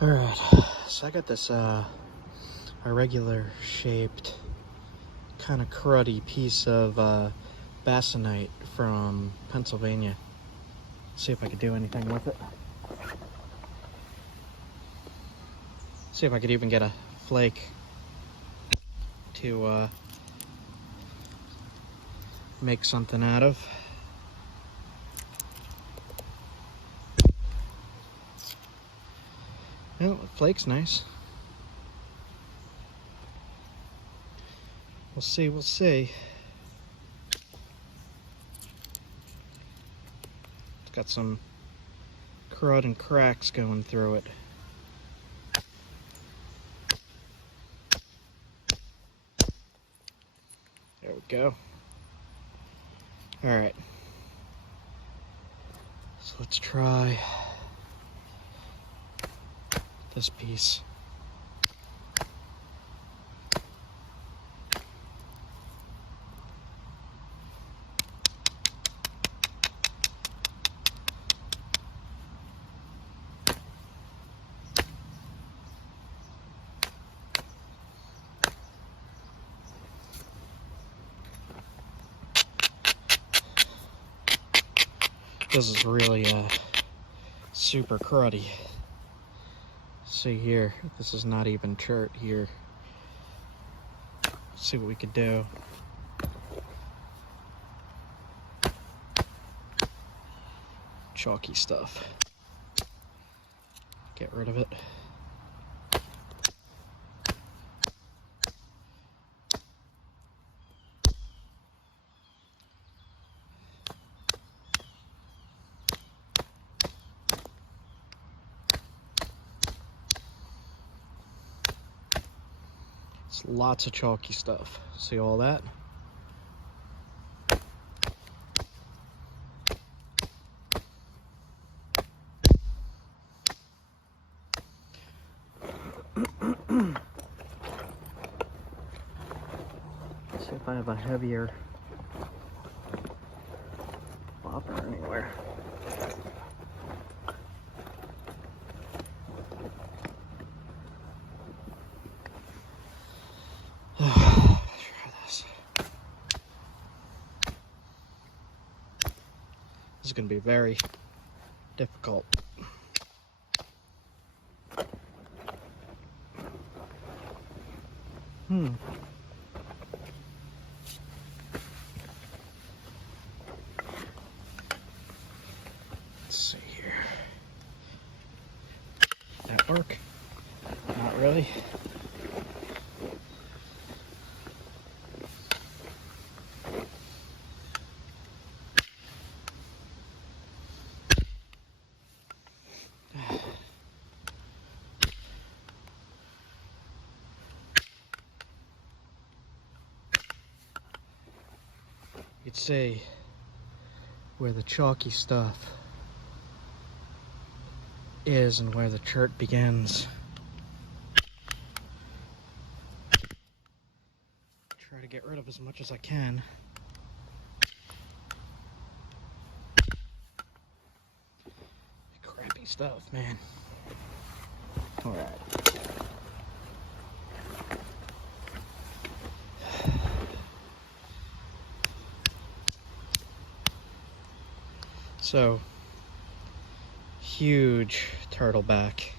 Alright, so I got this irregular shaped, kind of cruddy piece of Basanite from Pennsylvania. See if I could do anything with it. See if I could even get a flake to make something out of. Well, the flake's nice. We'll see, we'll see. It's got some crud and cracks going through it. There we go. Alright. So let's try this piece. This is really super cruddy. See here, this is not even chert here. Let's see what we could do. Chalky stuff. Get rid of it. Lots of chalky stuff. See all that? See if I have a heavier bopper anywhere. This is going to be very difficult. Let's see here. Did that work? Not really. You could see where the chalky stuff is and where the chert begins. Try to get rid of as much as I can. Crappy stuff, man. All right. So, huge turtleback.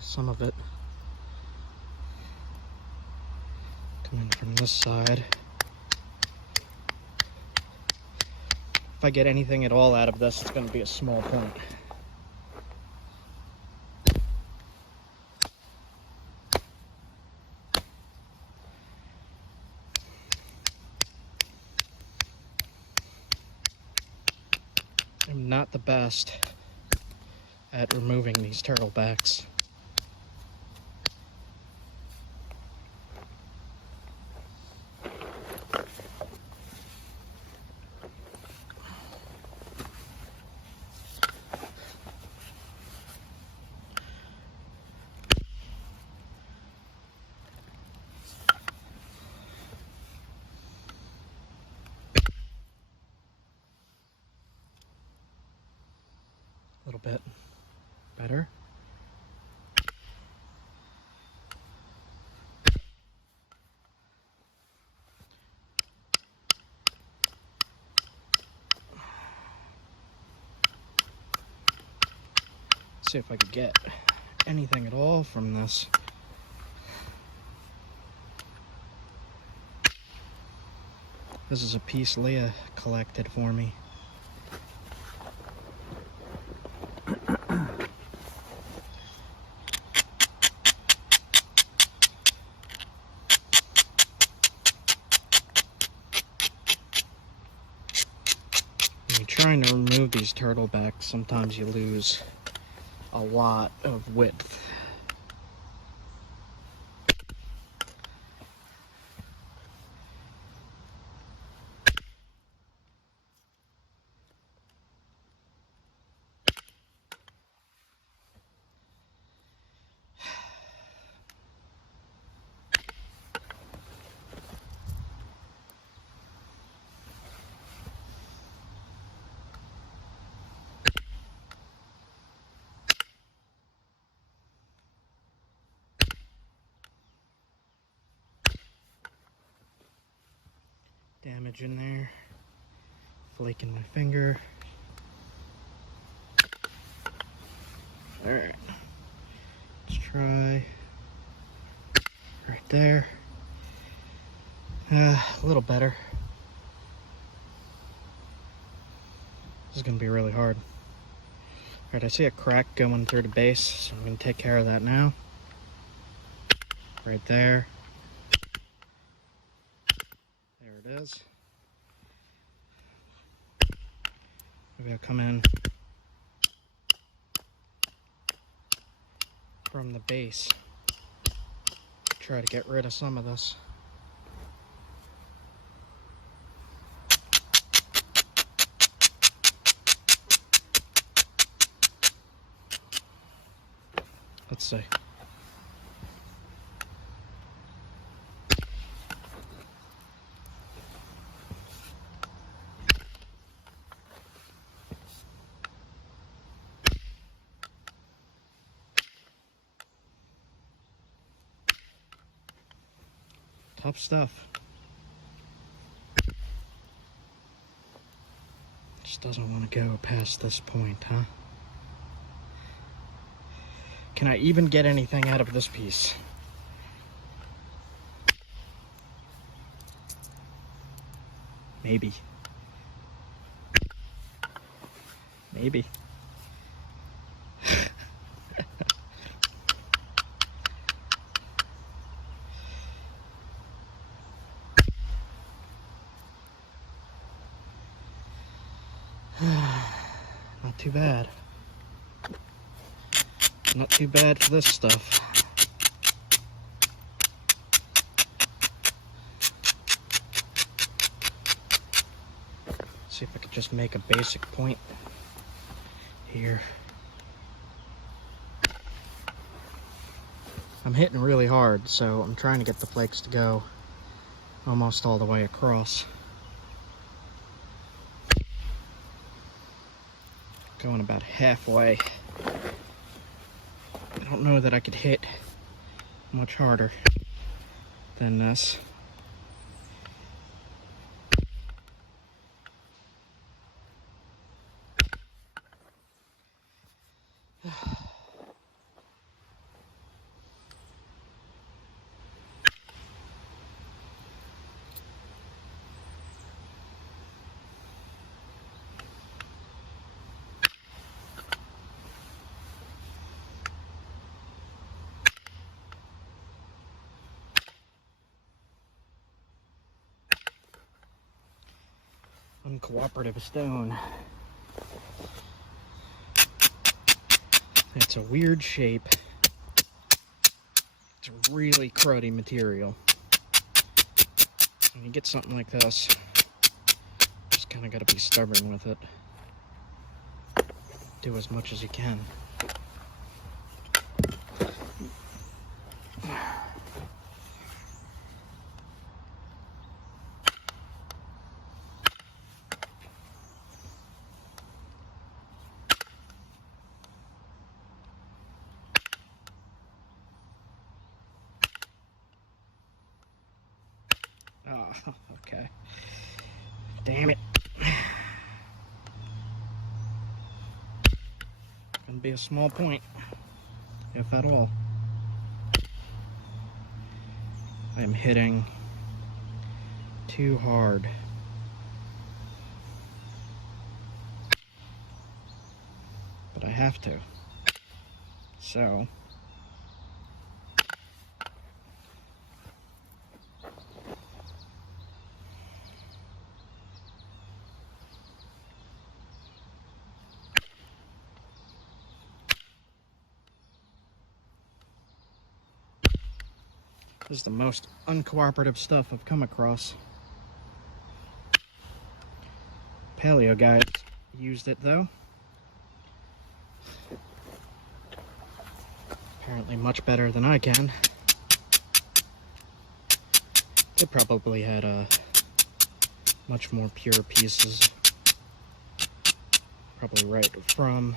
Some of it coming from this side. If I get anything at all out of this, it's going to be a small point. I'm not the best at removing these turtlebacks. see if I could get anything at all from this. This is a piece Leah collected for me. When you're trying to remove these turtlebacks, sometimes you lose a lot of width. Damage in there, flaking my finger. Alright, let's try right there. A little better. This is going to be really hard. Alright, I see a crack going through the base, so I'm going to take care of that now. Right there. There it is. Maybe I'll come in from the base. Try to get rid of some of this. Let's see. Tough stuff. Just doesn't want to go past this point, huh? Can I even get anything out of this piece? Maybe. Maybe. Not too bad. Not too bad for this stuff. See if I could just make a basic point here. I'm hitting really hard, so I'm trying to get the flakes to go almost all the way across. Going about halfway. I don't know that I could hit much harder than this. Uncooperative stone. It's a weird shape. It's a really cruddy material. When you get something like this, just kind of got to be stubborn with it. Do as much as you can. Oh, okay. Damn it. gonna be a small point, if at all. I am hitting too hard. But I have to. So this is the most uncooperative stuff I've come across. Paleo guys used it though. Apparently much better than I can. They probably had much more pure pieces. Probably right from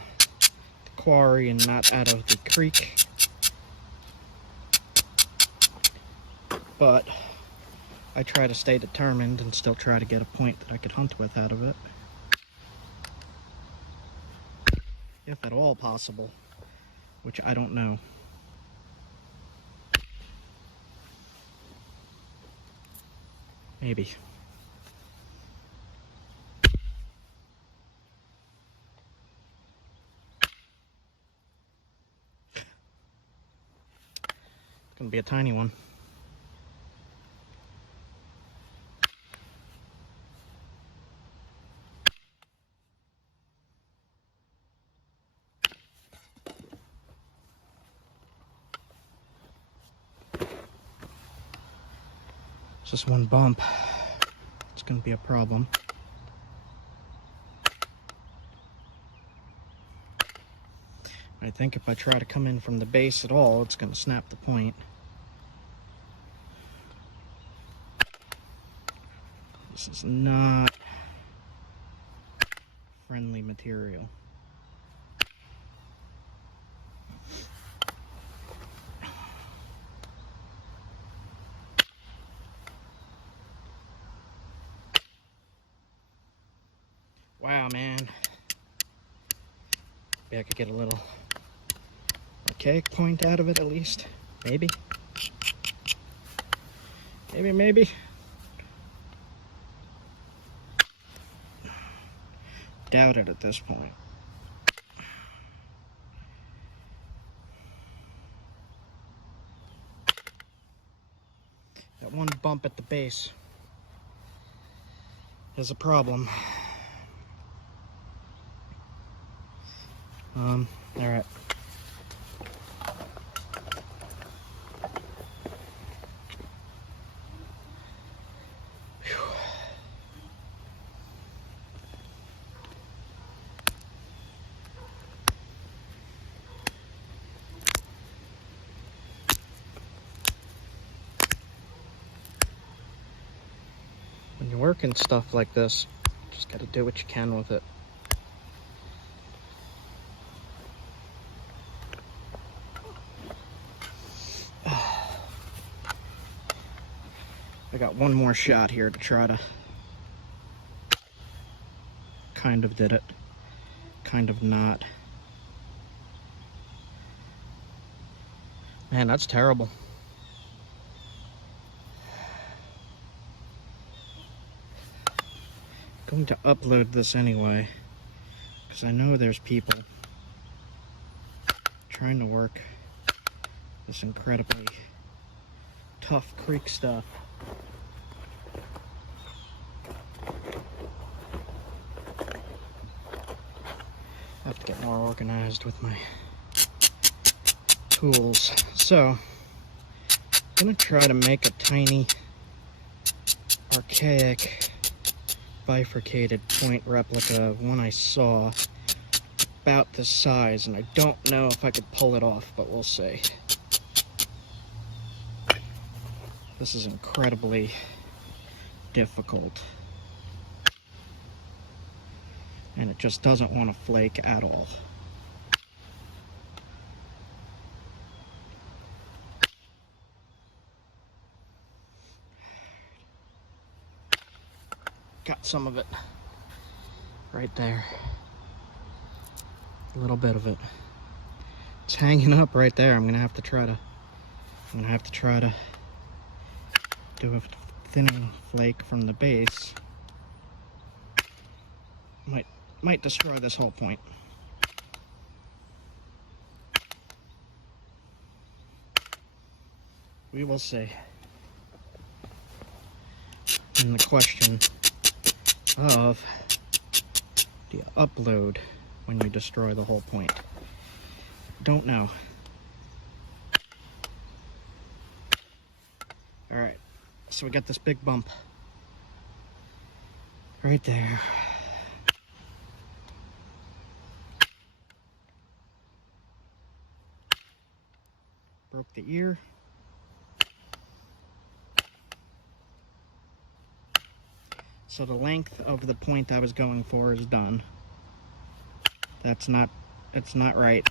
the quarry and not out of the creek. But I try to stay determined and still try to get a point that I could hunt with out of it. If at all possible, which I don't know. Maybe. It's gonna be a tiny one. Just one bump. It's gonna be a problem. I think if I try to come in from the base at all, it's gonna snap the point. This is not friendly material. Wow, man. Maybe I could get a little archaic point out of it at least. Maybe. Maybe. Doubt it at this point. That one bump at the base is a problem. All right. Whew. When you're working stuff like this, you just gotta do what you can with it. I got one more shot here to try to kind of did it, kind of not. Man, that's terrible. I'm going to upload this anyway, because I know there's people trying to work this incredibly tough creek stuff. I have to get more organized with my tools. So, I'm gonna try to make a tiny archaic bifurcated point replica of one I saw about this size, and I don't know if I could pull it off, but we'll see. This is incredibly difficult. And it just doesn't want to flake at all. Got some of it right there. A little bit of it. It's hanging up right there. I'm gonna have to try to do a thinning flake from the base. Might destroy this whole point. We will see. And the question of, do you upload when you destroy the whole point? Don't know. Alright, so we got this big bump right there. Broke the ear. So the length of the point I was going for is done. It's not right.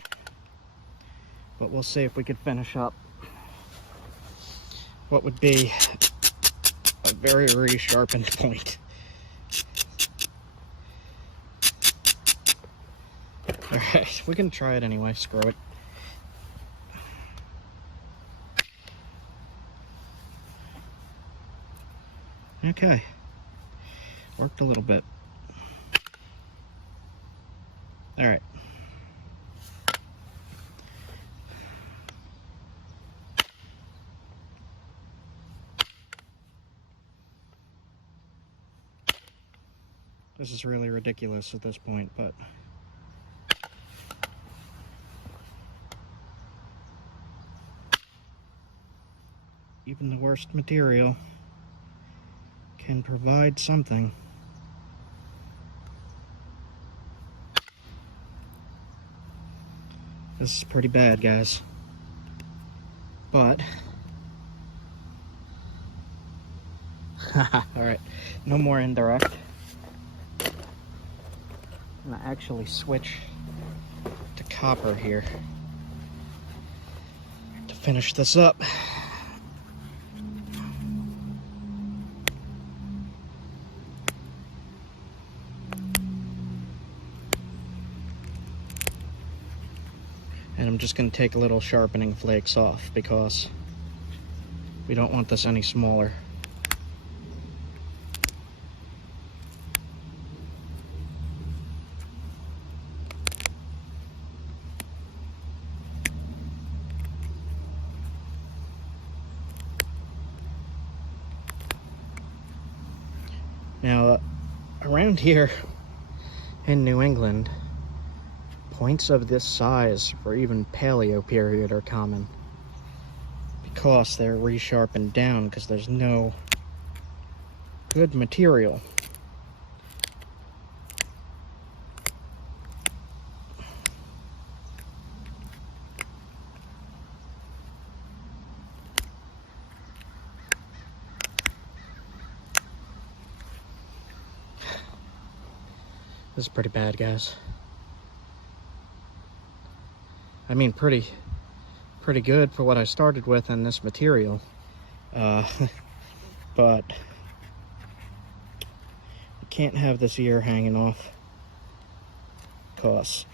But we'll see if we could finish up what would be a very, very sharpened point. Alright, we can try it anyway, screw it. Okay, worked a little bit. Alright. This is really ridiculous at this point, but even the worst material can provide something. This is pretty bad, guys. But alright, no more indirect. I'm gonna actually switch to copper here to finish this up. And I'm just going to take a little sharpening flakes off because we don't want this any smaller. Now, around here in New England, points of this size for even paleo period are common because they're resharpened down because there's no good material. This is pretty bad, guys. I mean, pretty good for what I started with in this material. But you can't have this ear hanging off because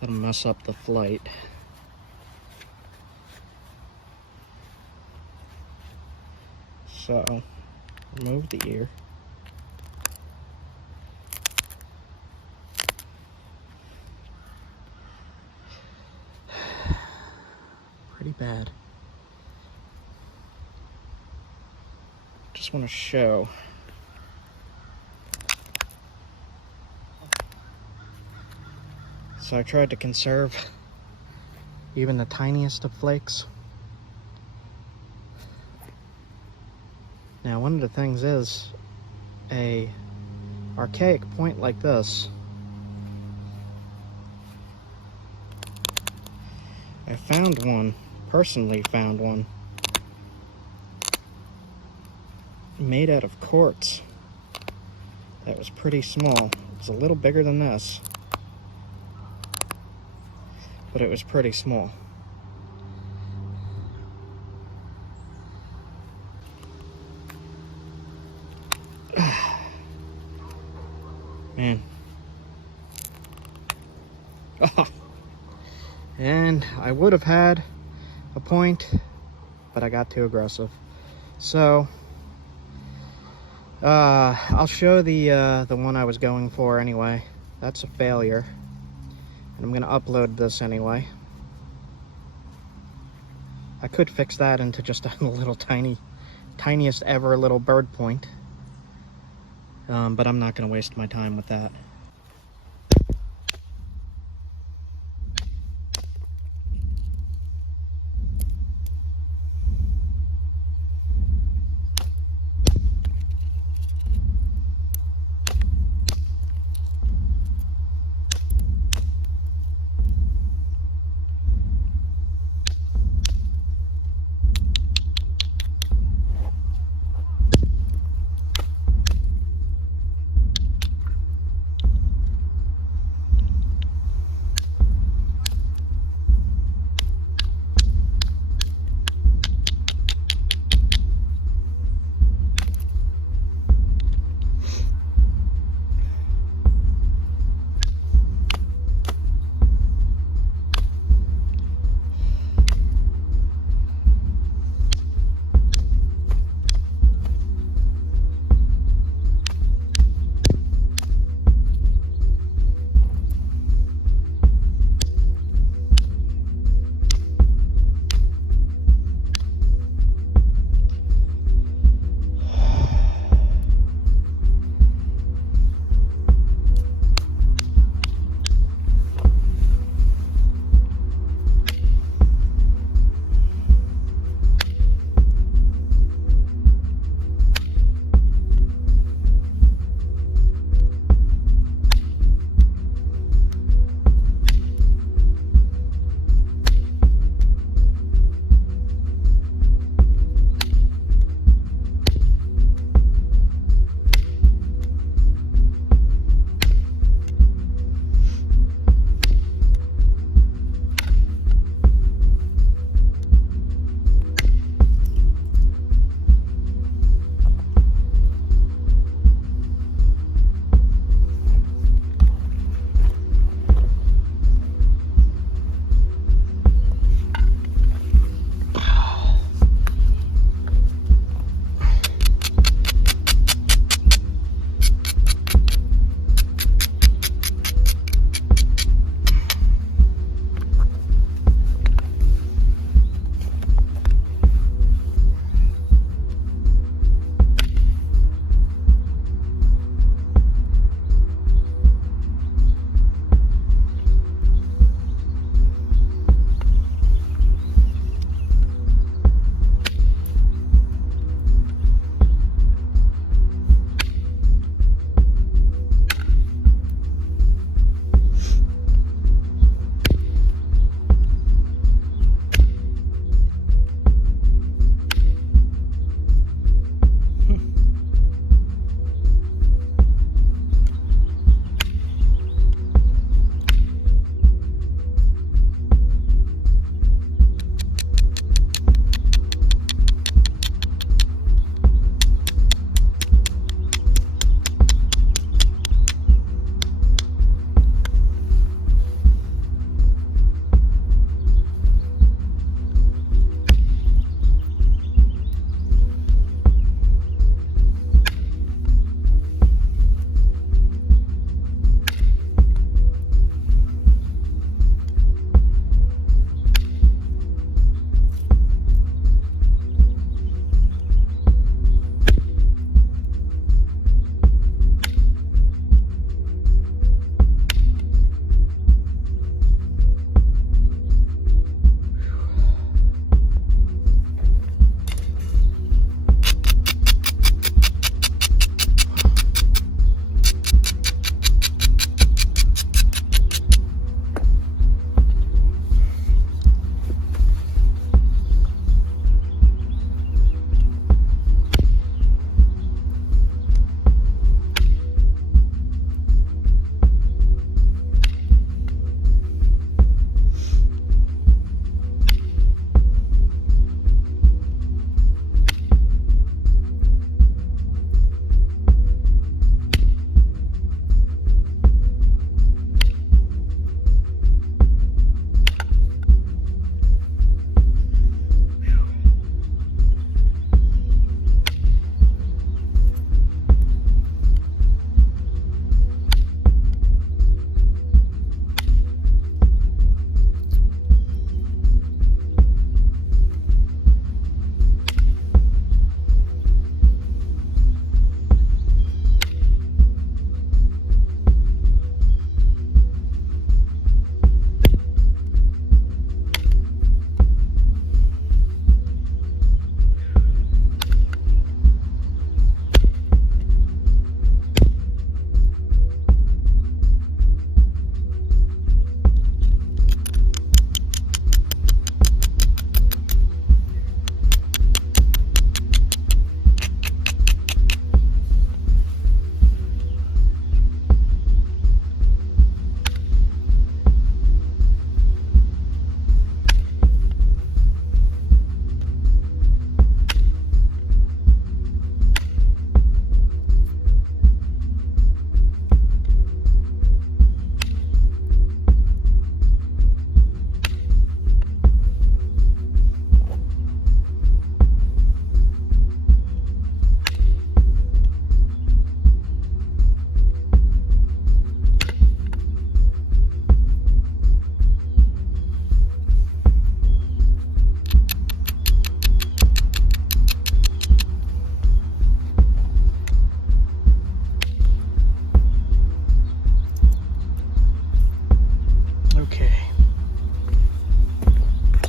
that'll mess up the flight. So, remove the ear. Pretty bad. Just want to show. So I tried to conserve even the tiniest of flakes. Now, one of the things is a archaic point like this. I found one, personally found one, made out of quartz that was pretty small. It was a little bigger than this, but it was pretty small. Man. Oh, I would have had a point, but I got too aggressive. So I'll show the one I was going for anyway. That's a failure, and I'm gonna upload this anyway. I could fix that into just a little tiniest ever little bird point, but I'm not gonna waste my time with that.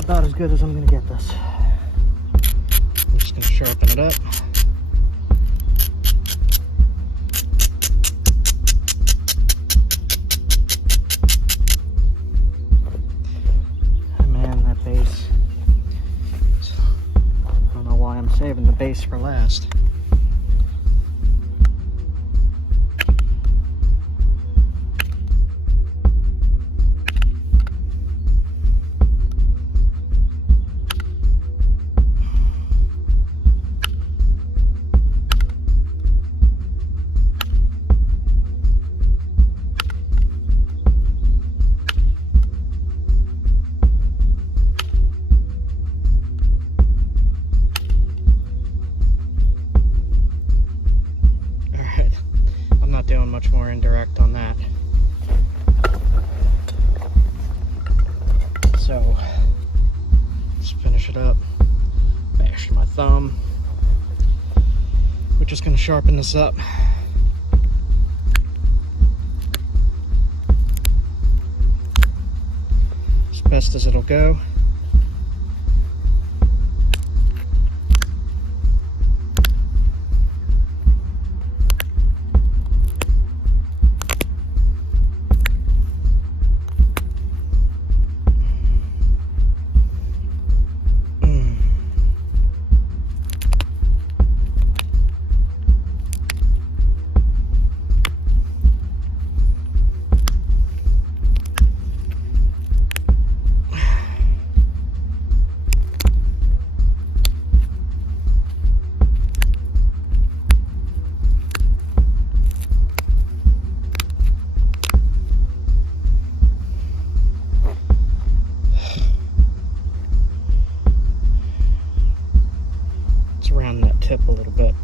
about as good as I'm gonna get this. I'm just gonna sharpen it up. Oh man, that base. I don't know why I'm saving the base for last. Doing much more indirect on that. So let's finish it up. Bashed my thumb. We're just gonna sharpen this up. As best as it'll go. Around that tip a little bit.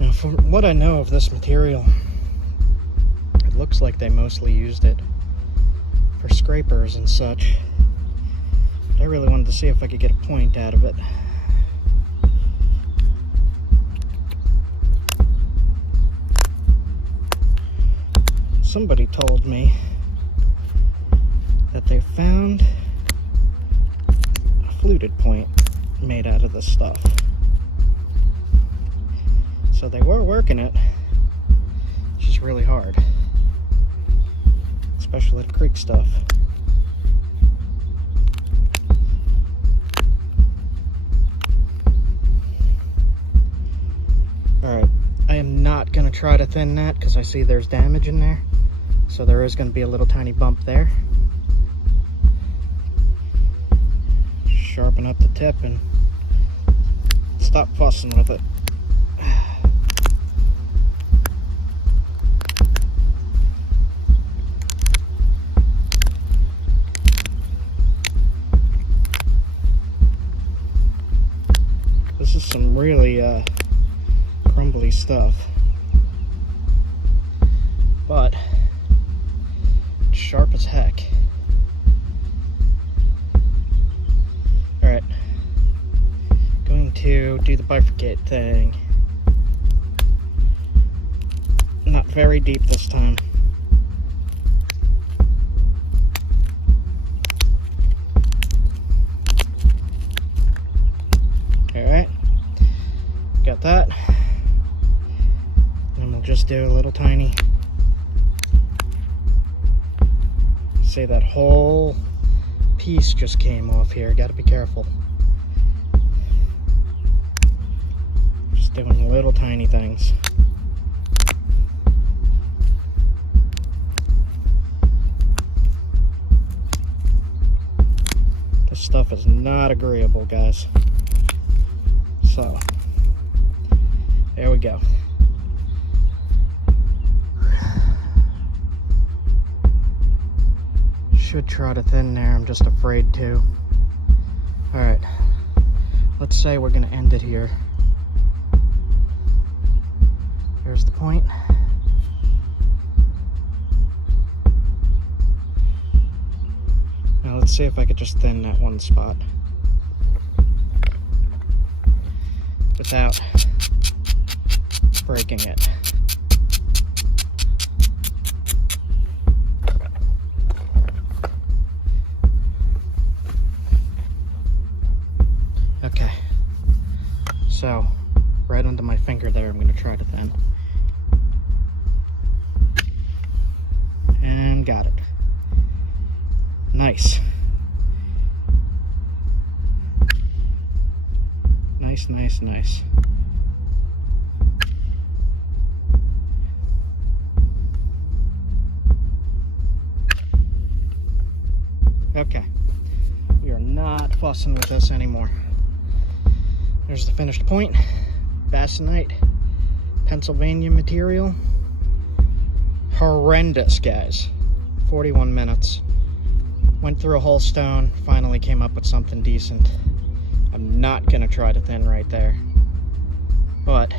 Now, from what I know of this material, looks like they mostly used it for scrapers and such. But I really wanted to see if I could get a point out of it. Somebody told me that they found a fluted point made out of this stuff. So they were working it, which is really hard. Especially the creek stuff. Alright, I am not going to try to thin that because I see there's damage in there. So there is going to be a little tiny bump there. Sharpen up the tip and stop fussing with it. This is some really crumbly stuff, but it's sharp as heck. Alright, going to do the bifurcate thing. Not very deep this time. Alright, got that. And we'll just do a little tiny. See, that whole piece just came off here. Gotta be careful. Just doing little tiny things. This stuff is not agreeable, guys. So, there we go. Should try to thin there, I'm just afraid to. Alright, let's say we're gonna end it here. point. Now let's see if I could just thin that one spot without breaking it. Okay, so right under my finger there, I'm going to try to thin. And got it. Nice. Nice, nice, nice. Okay, we are not fussing with this anymore. There's the finished point. Basanite, Pennsylvania material. Horrendous, guys. 41 minutes. Went through a whole stone, finally came up with something decent. I'm not gonna try to thin right there, but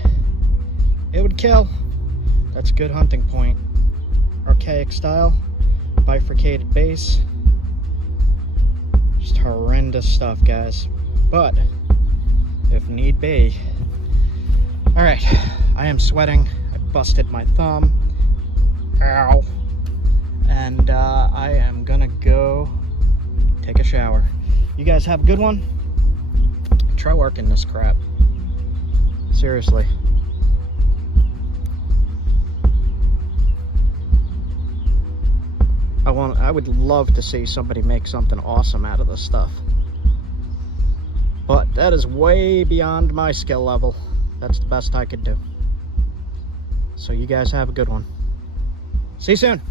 it would kill. That's a good hunting point. Archaic style, bifurcated base. Just horrendous stuff, guys. But if need be. All right, I am sweating. I busted my thumb. Ow. And I am gonna go take a shower. You guys have a good one. Try working this crap. Seriously. I would love to see somebody make something awesome out of this stuff. But that is way beyond my skill level. That's the best I could do. So you guys have a good one. See you soon.